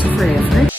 So forever.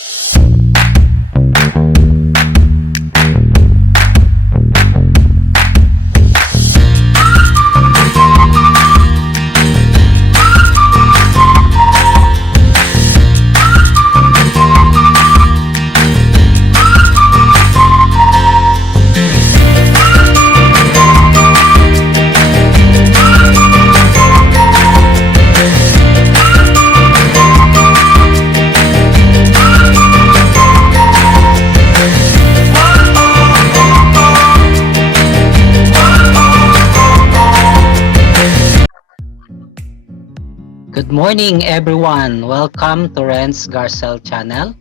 Good morning everyone! Welcome to Renzgarcel channel.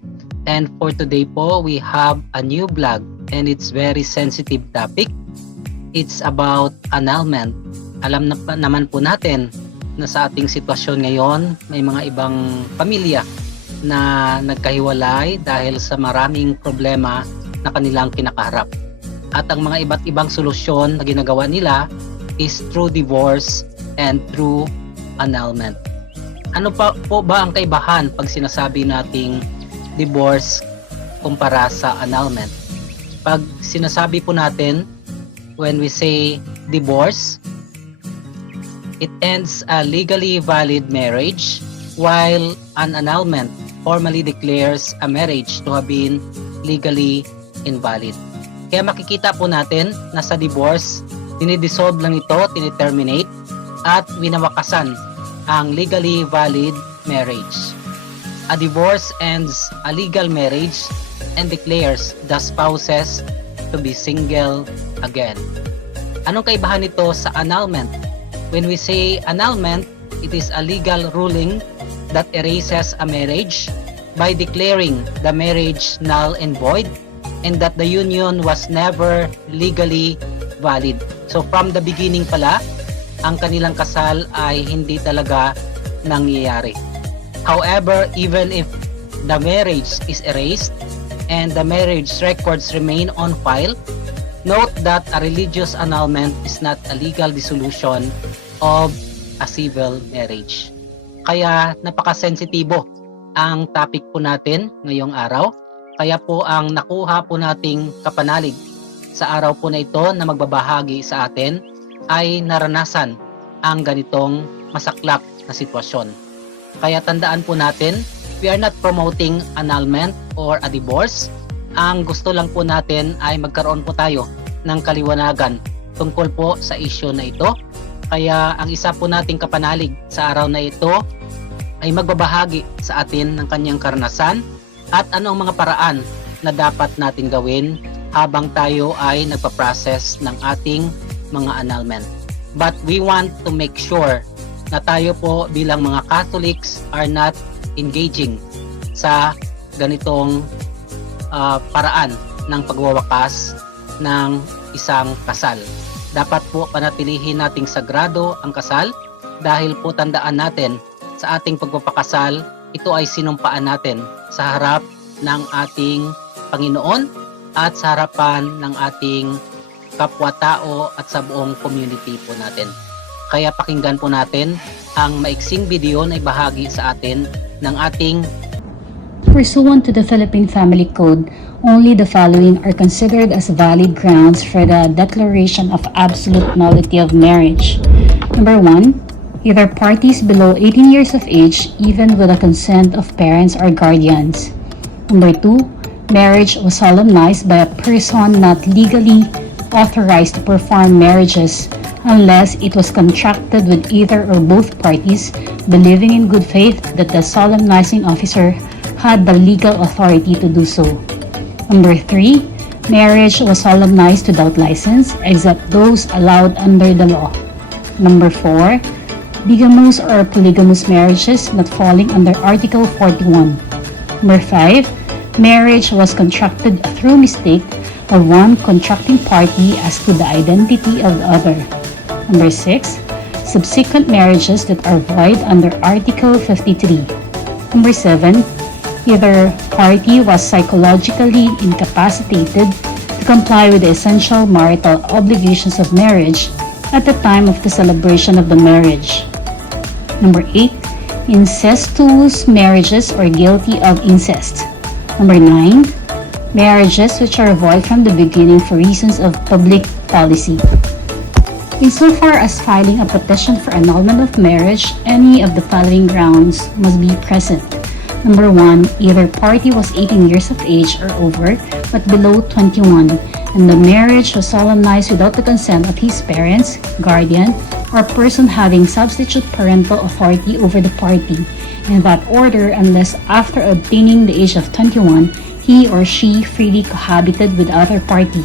And for today po, we have a new vlog and it's very sensitive topic. It's about annulment. Alam na naman po natin na sa ating sitwasyon ngayon, may mga ibang pamilya na nagkahiwalay dahil sa maraming problema na kanilang kinakaharap. At ang mga iba't ibang solusyon na ginagawa nila is through divorce and through annulment. Ano pa po ba ang kaibahan pag sinasabi nating divorce kumpara sa annulment? Pag sinasabi po natin, when we say divorce, it ends a legally valid marriage, while an annulment formally declares a marriage to have been legally invalid. Kaya makikita po natin na sa divorce, dinidissolve lang ito, tiniterminate, at winawakasan ang legally valid marriage. A divorce ends a legal marriage and declares the spouses to be single again. Anong kaibahan nito sa annulment? When we say annulment, it is a legal ruling that erases a marriage by declaring the marriage null and void and that the union was never legally valid. So from the beginning pala, ang kanilang kasal ay hindi talaga nangyayari. However, even if the marriage is erased and the marriage records remain on file, note that a religious annulment is not a legal dissolution of a civil marriage. Kaya napakasensitibo ang topic po natin ngayong araw. Kaya po ang nakuha po nating kapanalig sa araw po na ito na magbabahagi sa atin ay naranasan ang ganitong masaklap na sitwasyon. Kaya tandaan po natin, we are not promoting annulment or a divorce. Ang gusto lang po natin ay magkaroon po tayo ng kaliwanagan tungkol po sa issue na ito. Kaya ang isa po nating kapanalig sa araw na ito ay magbabahagi sa atin ng kanyang karanasan at ano ang mga paraan na dapat natin gawin habang tayo ay nagpa-process ng ating mga annulment. But we want to make sure na tayo po bilang mga Catholics are not engaging sa ganitong paraan ng pagwawakas ng isang kasal. Dapat po panatilihin nating sagrado ang kasal dahil po tandaan natin sa ating pagpapakasal, ito ay sinumpaan natin sa harap ng ating Panginoon at sa harapan ng ating kapwa-tao at sa buong community po natin. Kaya pakinggan po natin ang maiksing video na ibahagi sa atin ng ating Pursuant to the Philippine Family Code, only the following are considered as valid grounds for the declaration of absolute nullity of marriage. Number 1, either parties below 18 years of age, even with the consent of parents or guardians. Number 2, marriage was solemnized by a person not legally authorized to perform marriages unless it was contracted with either or both parties believing in good faith that the solemnizing officer had the legal authority to do so. Number 3, marriage was solemnized without license except those allowed under the law. Number 4, bigamous or polygamous marriages not falling under Article 41. Number 5, marriage was contracted through mistake of one contracting party as to the identity of the other. Number 6, subsequent marriages that are void under Article 53. Number 7, either party was psychologically incapacitated to comply with the essential marital obligations of marriage at the time of the celebration of the marriage. Number 8, incestuous marriages or guilty of incest. Number 9, marriages which are void from the beginning for reasons of public policy. Insofar as filing a petition for annulment of marriage, any of the following grounds must be present. Number 1, either party was 18 years of age or over but below 21, and the marriage was solemnized without the consent of his parents, guardian, or person having substitute parental authority over the party, in that order unless after obtaining the age of 21, he or she freely cohabited with other party.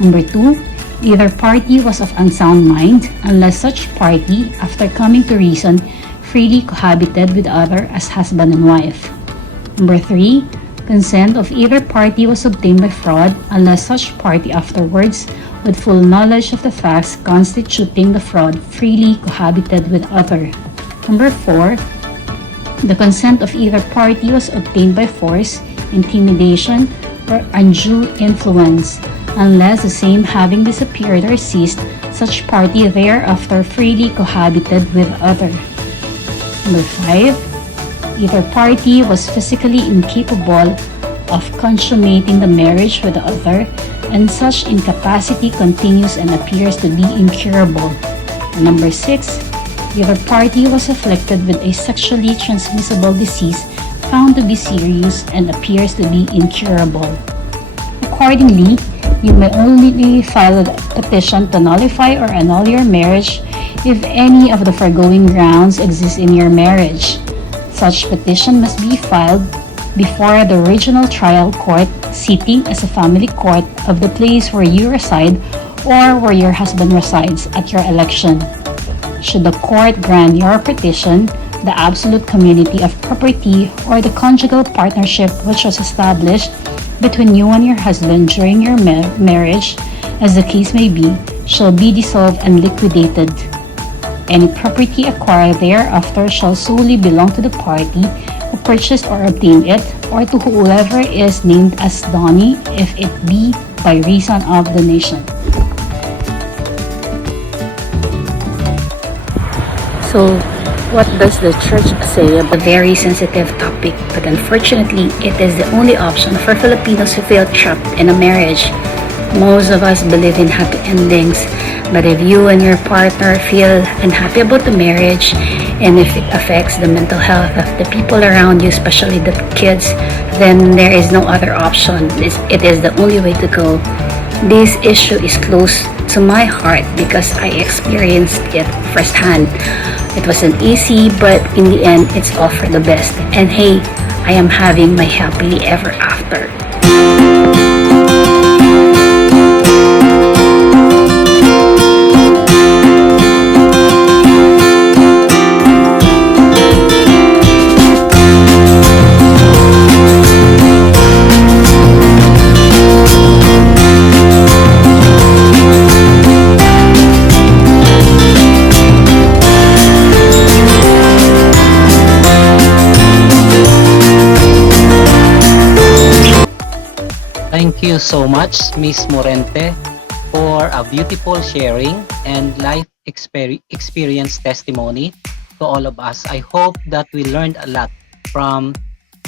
Number 2, either party was of unsound mind unless such party, after coming to reason, freely cohabited with other as husband and wife. Number 3, consent of either party was obtained by fraud unless such party afterwards, with full knowledge of the facts constituting the fraud, freely cohabited with other. Number 4, the consent of either party was obtained by force, intimidation, or undue influence, unless the same having disappeared or ceased, such party thereafter freely cohabited with other. Number 5, either party was physically incapable of consummating the marriage with the other, and such incapacity continues and appears to be incurable. And number 6, either party was afflicted with a sexually transmissible disease found to be serious and appears to be incurable. Accordingly, you may only file a petition to nullify or annul your marriage if any of the foregoing grounds exist in your marriage. Such petition must be filed before the regional trial court sitting as a family court of the place where you reside or where your husband resides at your election. Should the court grant your petition, the absolute community of property or the conjugal partnership which was established between you and your husband during your marriage, as the case may be, shall be dissolved and liquidated. Any property acquired thereafter shall solely belong to the party who purchased or obtained it, or to whoever is named as donee, if it be by reason of donation. So, what does the church say about A very sensitive topic, but unfortunately, it is the only option for Filipinos who feel trapped in a marriage. Most of us believe in happy endings, but if you and your partner feel unhappy about the marriage, and if it affects the mental health of the people around you, especially the kids, then there is no other option. It is the only way to go. This issue is close to my heart because I experienced it firsthand. It wasn't easy, but in the end, it's all for the best. And hey, I am having my happily ever after. Thank you so much, Miss Morente, for a beautiful sharing and life experience testimony to all of us. I hope that we learned a lot from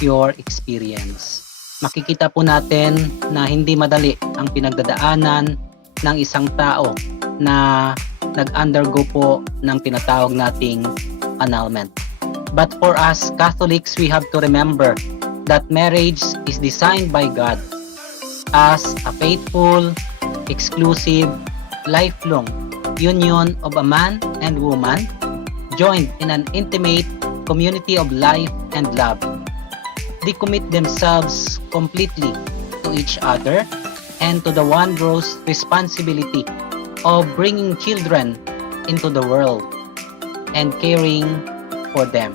your experience. Makikita po natin na hindi madali ang pinagdadaanan ng isang tao na nag-undergo po ng tinatawag nating annulment. But for us Catholics, we have to remember that marriage is designed by God as a faithful, exclusive, lifelong union of a man and woman joined in an intimate community of life and love. They commit themselves completely to each other and to the wondrous responsibility of bringing children into the world and caring for them.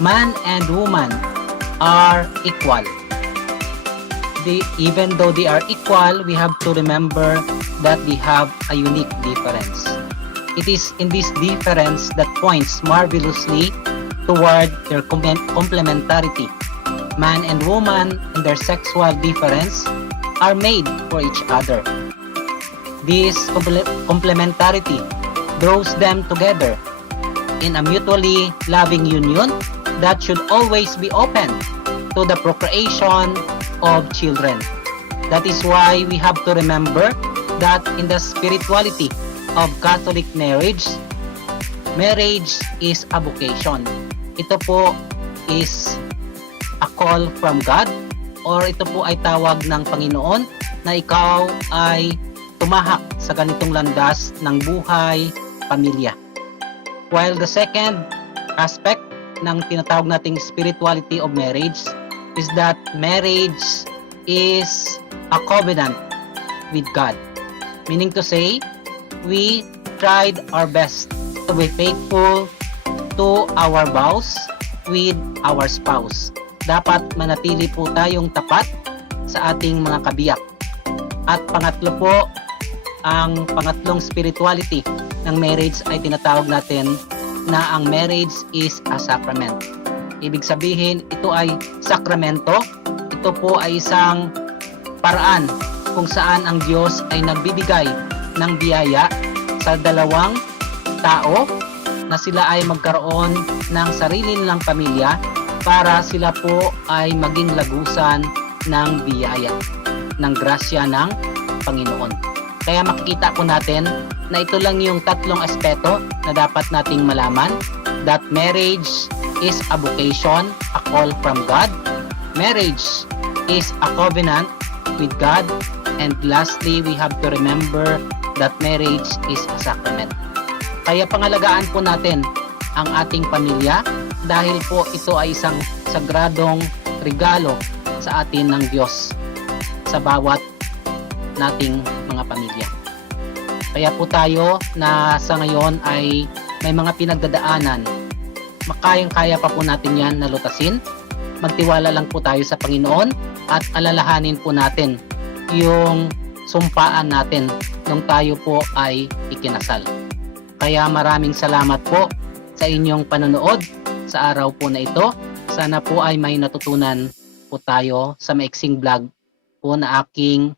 Man and woman are equal. Even though they are equal, we have to remember that they have a unique difference. It is in this difference that points marvelously toward their complementarity. Man and woman and their sexual difference are made for each other. This complementarity draws them together in a mutually loving union that should always be open to the procreation of children. That is why we have to remember that in the spirituality of Catholic marriage, marriage is a vocation. Ito po is a call from God, or ito po ay tawag ng Panginoon na ikaw ay tumahak sa ganitong landas ng buhay, pamilya. While the second aspect ng tinatawag nating spirituality of marriage is that marriage is a covenant with God. Meaning to say, we tried our best to be faithful to our vows with our spouse. Dapat manatili po tayong tapat sa ating mga kabiyak. At pangatlo po, ang pangatlong spirituality ng marriage ay tinatawag natin na ang marriage is a sacrament. Ibig sabihin, ito ay sakramento. Ito po ay isang paraan kung saan ang Diyos ay nagbibigay ng biyaya sa dalawang tao na sila ay magkaroon ng sarili nilang pamilya para sila po ay maging lagusan ng biyaya, ng grasya ng Panginoon. Kaya makikita po natin na ito lang yung tatlong aspeto na dapat nating malaman, that marriage is a vocation, a call from God. Marriage is a covenant with God. And lastly, we have to remember that marriage is a sacrament. Kaya pangalagaan po natin ang ating pamilya dahil po ito ay isang sagradong regalo sa atin ng Diyos sa bawat nating mga pamilya. Kaya po tayo na sa ngayon ay may mga pinagdadaanan, makayang-kaya pa po natin yan nalutasin. Magtiwala lang po tayo sa Panginoon at alalahanin po natin yung sumpaan natin nung tayo po ay ikinasal. Kaya maraming salamat po sa inyong panonood sa araw po na ito. Sana po ay may natutunan po tayo sa maiksing vlog po na aking